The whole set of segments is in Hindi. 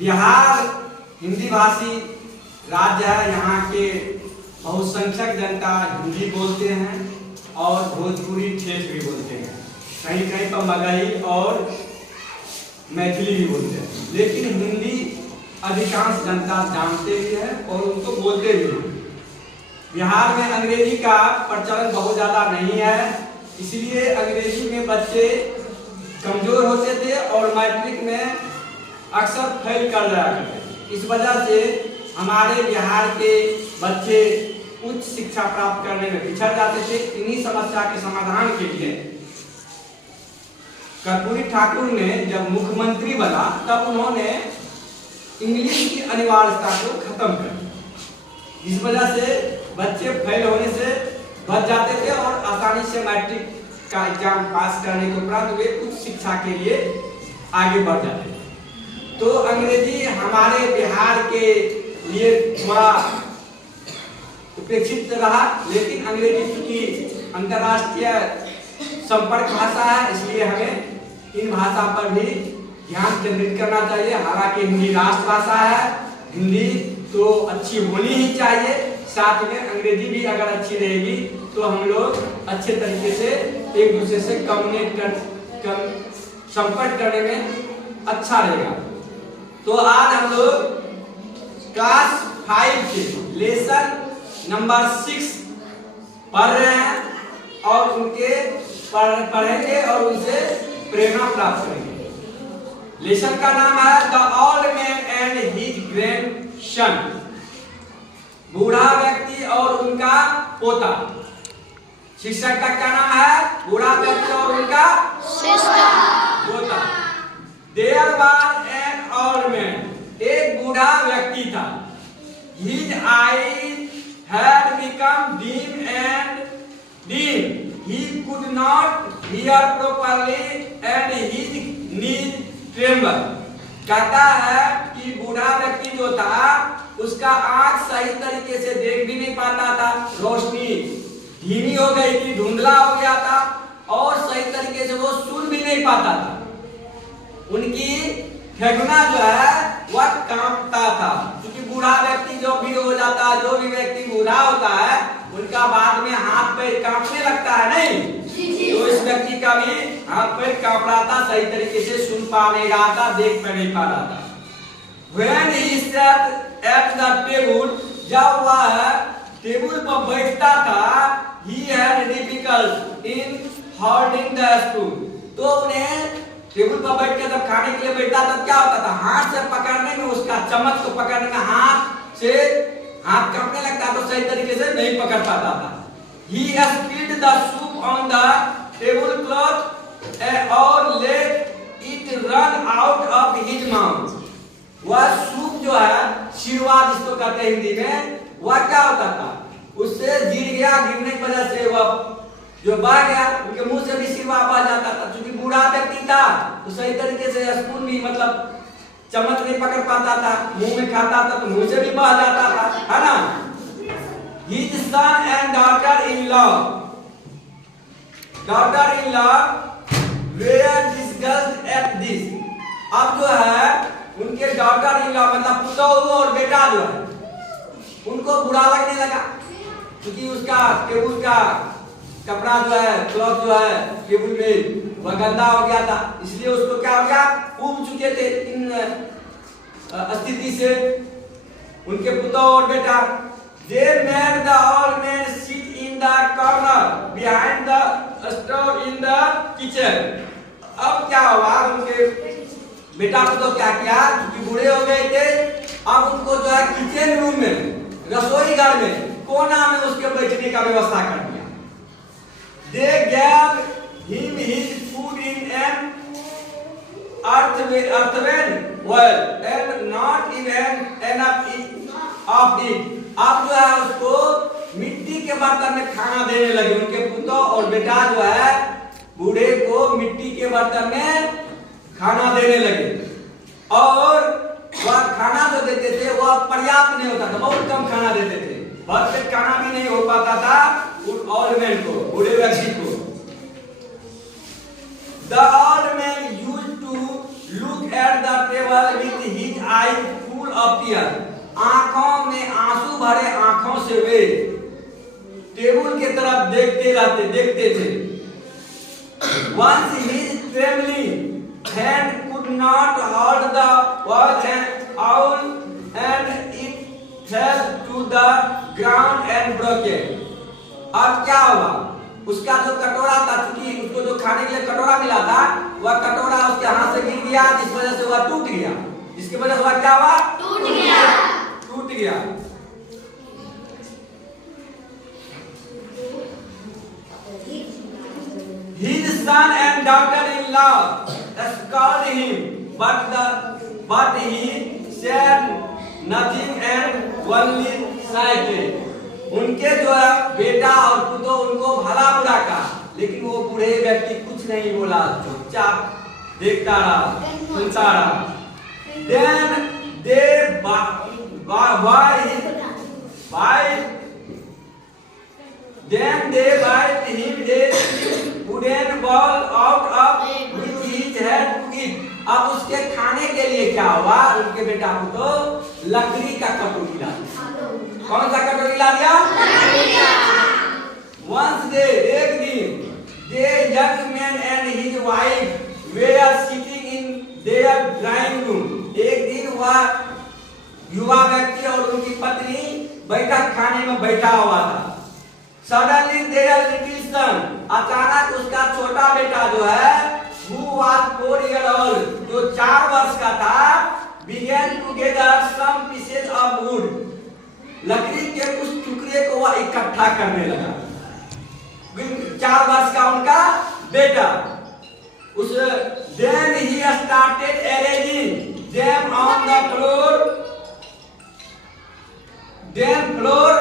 बिहार हिंदी भाषी राज्य है। यहाँ के बहुसंख्यक जनता हिंदी बोलते हैं और भोजपुरी ठेठ भी बोलते हैं, कहीं कहीं पर मगही और मैथिली भी बोलते हैं, लेकिन हिंदी अधिकांश जनता जानते भी है और उनको बोलते भी हैं। बिहार में अंग्रेजी का प्रचलन बहुत ज़्यादा नहीं है, इसलिए अंग्रेजी में बच्चे कमज़ोर होते थे और मैट्रिक में अक्सर फेल कर जाया करते। इस वजह से हमारे बिहार के बच्चे उच्च शिक्षा प्राप्त करने में पिछड़ जाते थे। इन्हीं समस्या के समाधान के लिए कर्पूरी ठाकुर ने जब मुख्यमंत्री बना तब उन्होंने इंग्लिश की अनिवार्यता को खत्म कर दिया। इस वजह से बच्चे फेल होने से बच जाते थे और आसानी से मैट्रिक का एग्जाम पास करने के उपरांत वे उच्च शिक्षा के लिए आगे बढ़ जाते थे। तो अंग्रेजी हमारे बिहार के लिए थोड़ा उपेक्षित रहा, लेकिन अंग्रेजी की अंतर्राष्ट्रीय संपर्क भाषा है, इसलिए हमें इन भाषा पर भी ध्यान केंद्रित करना चाहिए। हालांकि हिंदी राष्ट्रभाषा है, हिंदी तो अच्छी होनी ही चाहिए, साथ में अंग्रेजी भी अगर अच्छी रहेगी तो हम लोग अच्छे तरीके से एक दूसरे से संपर्क करने में अच्छा रहेगा। तो आज हम लोग क्लास 5 के लेसन नंबर 6 पढ़ रहे हैं और उनके पढ़ेंगे और उनसे प्रेरणा प्राप्त करेंगे। लेसन का नाम है the old man and his grandson, बूढ़ा व्यक्ति और उनका पोता। शिक्षक का क्या नाम है? बूढ़ा व्यक्ति और उनका पोता। There was an old man, एक बूढ़ा व्यक्ति था। His eyes had become dim and dim. He could not hear properly and his knees trembled. कहता है कि बूढ़ा व्यक्ति जो था उसका आंख सही तरीके से देख भी नहीं पाता था, रोशनी धीमी हो गई थी, धुंधला हो गया था और सही तरीके से वो सुन भी नहीं पाता था। उनकी ठेगुना जो है वह कांपता था, क्योंकि बूढ़ा व्यक्ति जो भी हो जाता है, जो भी व्यक्ति बूढ़ा होता है उनका बाद में हाथ पैर कांपने लगता है, नहीं? तो इस व्यक्ति का भी हाथ पैर कांप रहा था, सही तरीके से सुन पा नहीं रहा था, देख नहीं पा रहा था। When he sat at the table, जब वह टेबल पर बैठता था, he had difficulty in holding the spoon. तो उन्हें टेबल पर बैठ के जब खाने के लिए बैठता तब क्या होता था? हाथ से पकड़ने में, उसका चम्मच को पकड़ने में हाथ कांपने लगता, तो सही तरीके से नहीं पकड़ पाता था। He spilled the soup on the tablecloth और let it run out of his mouth. वह सूप जो है, शिरवा जिसको कहते हैं हिंदी में, वह क्या होता था? उससे गिर गया, गिरने की वजह से वह जो बह गया, उनके मुंह से भी सिरवा बह जाता था। क्योंकि बूढ़ा व्यक्ति था तो सही तरीके से स्पून भी मतलब चम्मच नहीं पकड़ पाता था, मुंह में खाता था तो मुंह से भी बह जाता था, है ना? His son and daughter-in-law were disgusted at this. अब जो है उनके daughter-in-law मतलब पुतोहू और बेटा जो है उनको बुरा लगने लगा, क्योंकि उसका टेबल का कपड़ा जो है, क्लॉथ जो है टेबल में वह गंदा हो गया था, इसलिए उसको क्या हो गया, उब चुके थे इन स्थिति से उनके पुतों और बेटा। They made the old man sit in the corner behind the stove in the kitchen. अब क्या हुआ, उनके बेटा को तो क्या किया, क्योंकि बूढ़े हो गए थे, अब उनको जो है किचन रूम में, रसोई घर में कोना में उसके बैठने का व्यवस्था कर दिया। They gave him his food in an earthen well and not even enough of it. अब जो है उसको मिट्टी के बर्तन में खाना देने लगे। उनके पुतों और बेटा जो है बूढ़े को मिट्टी के बर्तन में खाना देने लगे, और वह खाना जो देते थे वह पर्याप्त नहीं होता था, बहुत कम खाना देते थे, भरपेट खाना भी नहीं हो पाता था ओल्ड मैन को, बूढ़े व्यक्ति को। The old man used to look at the table table with his eyes full of tears, आंखों में आंसू भरे आंखों से वे टेबल की तरफ देखते थे। Once his trembling hand could not hold the was an owl and it fell to the ground and broke it. अब क्या हुआ? उसका जो कटोरा था, क्योंकि उसको जो खाने के लिए कटोरा मिला था, वह कटोरा उसके हाथ से गिर गया, जिस वजह से वह टूट गया। जिसकी वजह से वह क्या हुआ? टूट गया। His son and daughter-in-law scolded him, but he said nothing and only sighed. उनके जो है बेटा और पुतो उनको भला बुरा कहा, लेकिन वो बूढ़े व्यक्ति कुछ नहीं बोला, चुपचाप देखता रहा, सुनता रहा। Then they bite him a wooden ball out of which he had to eat. अब उसके खाने के लिए क्या हुआ? उनके बेटा को तो लकड़ी का कटोरी ला दिया। कौन सा कटोरी ला दिया? Once day, एक दिन, the young man and his wife were sitting in their drawing room. एक दिन वह युवा व्यक्ति और उनकी पत्नी बैठक खाने में बैठा हुआ था। Suddenly their little son, अचानक उसका छोटा बेटा जो है, who was 4 years old, जो 4 वर्ष का था, began to gather some pieces of wood. लकड़ी के कुछ टुकड़े को वह इकट्ठा करने लगा। 4 वर्ष का उनका बेटा। Then he started arranging them on the floor. Then floor.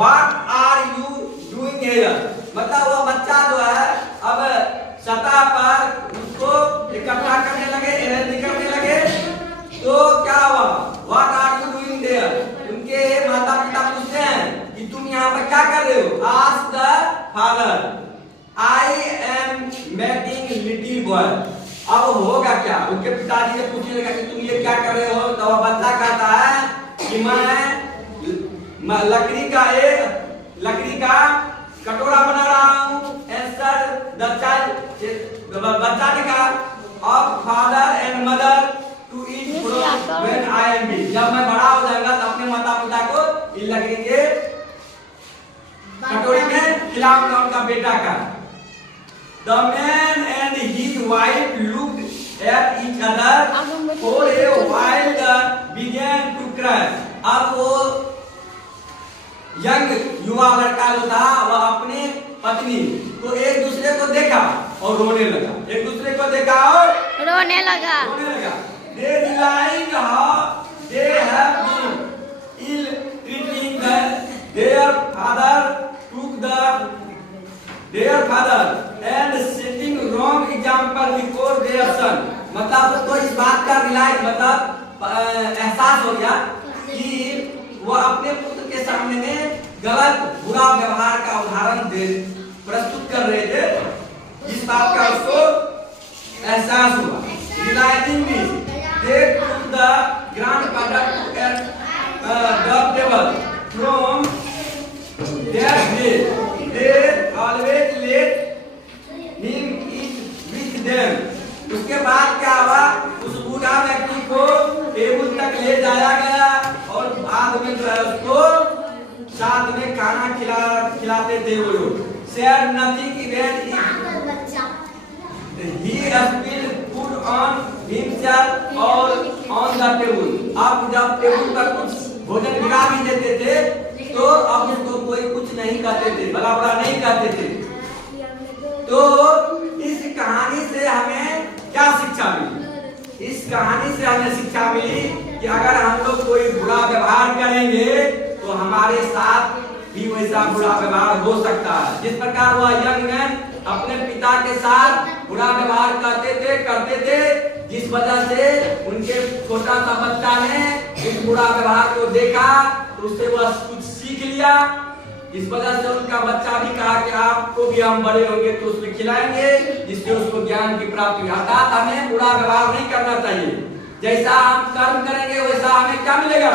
What are you doing here? मतलब वो बच्चा जो है अब सतह पर उसको इकट्ठा करने लगे, अरेंज करने लगे। तो क्या हुआ? What are you doing there? उनके माता पिता पूछते हैं कि तुम यहाँ पर क्या कर रहे हो? Ask the father. I am making little boy. अब होगा क्या? उनके पिताजी से पूछने लगा कि तुम ये क्या कर रहे हो? तो वह बच्चा कहता है कि मैं लकड़ी का कटोरा बना रहा हूँ। Answer the child. बच्चा ने कहा, of father and mother to eat from when I am big. जब मैं बड़ा हो जाऊंगा तो अपने माता पिता को इस लकड़ी के कटोरी में खिलाऊंगा उनका बेटा का। The man and his wife looked at each other for a while, began to cry. अब वो यंग युवा लड़का जो था वह अपने पत्नी को एक दूसरे को देखा और रोने लगा। एक दूसरे को देखा और रोने लगा। They realized how they have been ill treating their father and setting wrong example before their son. मतलब उसको इस बात का रिलाइज एहसास हो गया कि वो अपने पुत्र के सामने में गलत बुरा व्यवहार का उदाहरण प्रस्तुत कर रहे थे, जिस बात का उसको एहसास हुआ। Realizing this, they took the grandfather to the table from their day. They always let him eat with them. उसके बाद क्या हुआ? उस बूढ़ा व्यक्ति को टेबल तक ले जाया गया और बाद में जो है उसको साथ में खाना खिलाते थे वो लोग। Said nothing even he spilled food on himself or on the table. अब जब टेबल पर कुछ भोजन गिरा भी देते थे तो अब उसको कोई कुछ नहीं कहते थे, भला बुरा नहीं कहते थे। तो इस कहानी से हमें क्या शिक्षा मिली? इस कहानी से हमें शिक्षा मिली कि अगर हम लोग कोई बुरा व्यवहार करेंगे तो हमारे साथ भी वैसा बुरा व्यवहार हो सकता है। जिस प्रकार वह यंग मैन अपने पिता के साथ बुरा व्यवहार करते थे, जिस वजह से उनके छोटा सा बच्चा ने इस बुरा व्यवहार को देखा तो उससे वह कुछ सीख लिया इस वजह से उनका बच्चा भी कहा कि आपको भी हम बड़े होंगे तो उसमें खिलाएंगे, जिससे उसको ज्ञान की प्राप्ति हो। अर्थात हमें बुरा व्यवहार नहीं करना चाहिए, जैसा हम कर्म करेंगे वैसा हमें क्या मिलेगा।